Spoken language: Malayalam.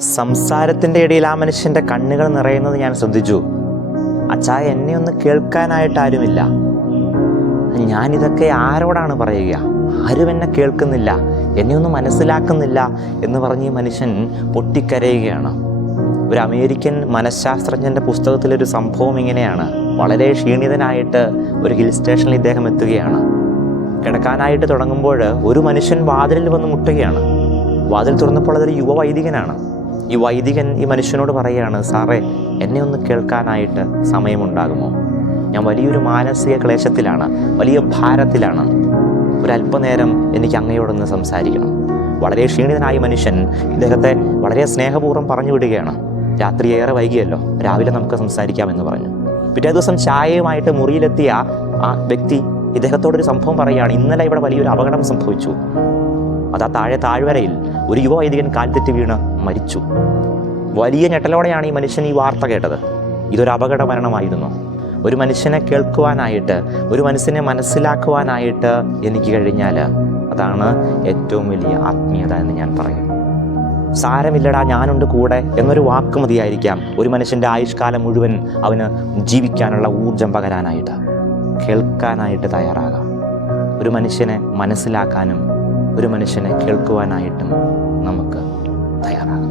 സംസാരത്തിന്റെ ഇടയിൽ ആ മനുഷ്യന്റെ കണ്ണുകൾ നിറയുന്നത് ഞാൻ ശ്രദ്ധിച്ചു. അച്ഛാ എന്നെ ഒന്ന് കേൾക്കാനായിട്ട് ആരുമില്ല. ഞാനിതൊക്കെ ആരോടാണ് പറയുക? ആരും എന്നെ കേൾക്കുന്നില്ല. എന്നെ ഒന്നും മനസ്സിലാക്കുന്നില്ല എന്ന് പറഞ്ഞ് ഈ മനുഷ്യൻ പൊട്ടിക്കരയുകയാണ്. ഒരു അമേരിക്കൻ മനഃശാസ്ത്രജ്ഞന്റെ പുസ്തകത്തിലൊരു സംഭവം ഇങ്ങനെയാണ്. വളരെ ക്ഷീണിതനായിട്ട് ഒരു ഹിൽ സ്റ്റേഷനിൽ ഇദ്ദേഹം എത്തുകയാണ്. കിടക്കാനായിട്ട് തുടങ്ങുമ്പോൾ ഒരു മനുഷ്യൻ വാതിലിൽ വന്ന് മുട്ടുകയാണ്. വാതിൽ തുറന്നപ്പോൾ അതൊരു യുവ വൈദികനാണ് ഈ വൈദികൻ ഈ മനുഷ്യനോട് പറയുകയാണ് സാറേ എന്നെ ഒന്ന് കേൾക്കാനായിട്ട് സമയമുണ്ടാകുമോ? ഞാൻ വലിയൊരു മാനസിക ക്ലേശത്തിലാണ് വലിയ ഭാരത്തിലാണ്. ഒരല്പനേരം എനിക്ക് അങ്ങയോടൊന്ന് സംസാരിക്കണം. വളരെ ക്ഷീണിതനായ മനുഷ്യൻ ഇദ്ദേഹത്തെ വളരെ സ്നേഹപൂർവം പറഞ്ഞു വിടുകയാണ്. രാത്രി ഏറെ വൈകിയല്ലോ രാവിലെ നമുക്ക് സംസാരിക്കാമെന്ന് പറഞ്ഞു. പിറ്റേ ദിവസം ചായയുമായിട്ട് മുറിയിലെത്തിയ ആ വ്യക്തി ഇദ്ദേഹത്തോടൊരു സംഭവം പറയുകയാണ് ഇന്നലെ ഇവിടെ വലിയൊരു അപകടം സംഭവിച്ചു. അത് ആ താഴെ താഴ്വരയിൽ ഒരു യുവ വൈദികൻ കാൽത്തെറ്റ് വീണ് മരിച്ചു. വലിയ ഞെട്ടലോടെയാണ് ഈ മനുഷ്യൻ ഈ വാർത്ത കേട്ടത്. ഇതൊരു അപകട മരണമായിരുന്നു. ഒരു മനുഷ്യനെ കേൾക്കുവാനായിട്ട് ഒരു മനുഷ്യനെ മനസ്സിലാക്കുവാനായിട്ട് എനിക്ക് കഴിഞ്ഞാൽ അതാണ് ഏറ്റവും വലിയ ആത്മീയത എന്ന് ഞാൻ പറയും. സാരമില്ലടാ ഞാനുണ്ട് കൂടെ എന്നൊരു വാക്ക് മതിയായിരിക്കാം ഒരു മനുഷ്യന്റെ ആയുഷ്കാലം മുഴുവൻ അവന് ജീവിക്കാനുള്ള ഊർജം പകരാനായിട്ട്. കേൾക്കാനായിട്ട് തയ്യാറാകാം. ഒരു മനുഷ്യനെ മനസ്സിലാക്കാനും ഒരു മനുഷ്യനെ കേൾക്കുവാനായിട്ടും നമുക്ക് തയ്യാറാകാം